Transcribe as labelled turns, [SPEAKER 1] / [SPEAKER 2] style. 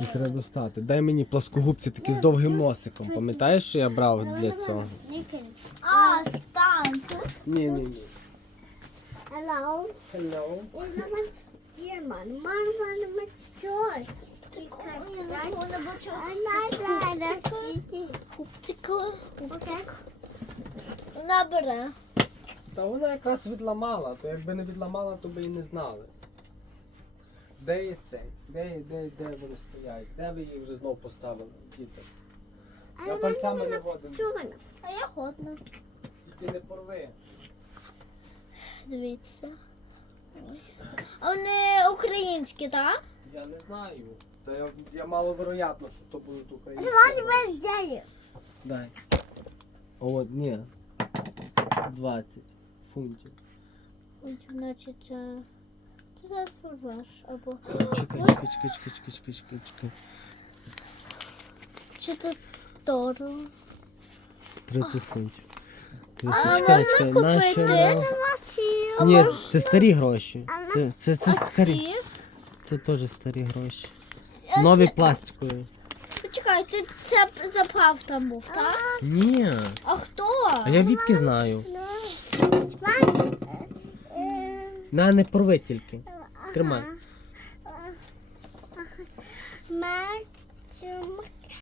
[SPEAKER 1] Їх треба достати. Дай мені пласкогубці такі з довгим носиком. Пам'ятаєш, що я брав для цього?
[SPEAKER 2] А, стань тут.
[SPEAKER 1] Ні, ні, ні.
[SPEAKER 3] Hello.
[SPEAKER 1] Hello.
[SPEAKER 3] Dear man, man, man, man, joy.
[SPEAKER 2] Вона бачу. Хупцику. Хупцик. Вона бере.
[SPEAKER 1] Та вона якраз відламала, то якби не відламала, то би і не знали. Де є цей? Де, де, де вони стоять? Де ви їх вже знов поставили, діти? Я пальцями не водимо.
[SPEAKER 2] А я годна.
[SPEAKER 1] Тільки не порви.
[SPEAKER 2] Дивіться. Ой. А вони українські, так?
[SPEAKER 1] Я не знаю. Та я, я маловероятно, що то будуть українські. Дай. О, ні. 20 фунтів.
[SPEAKER 2] Значить, це... Це зараз порвеш. Або...
[SPEAKER 1] Чекай, чекай, чекай, чекай, чекай, чекай, чекай, чекай.
[SPEAKER 2] Чи це дорого?
[SPEAKER 1] 30 фунтів.
[SPEAKER 2] А
[SPEAKER 1] Чекай,
[SPEAKER 2] можна
[SPEAKER 1] чекай,
[SPEAKER 2] купити?
[SPEAKER 1] наші... Ні, це старі гроші. Це, це, це
[SPEAKER 2] А
[SPEAKER 1] старі. Це теж старі гроші. Нові пластикові.
[SPEAKER 2] Почекай, ти це запав там був, так?
[SPEAKER 1] Ні.
[SPEAKER 2] А хто?
[SPEAKER 1] А я відки знаю. На, не порви тільки. Tramar. Ah. Ah. Mas,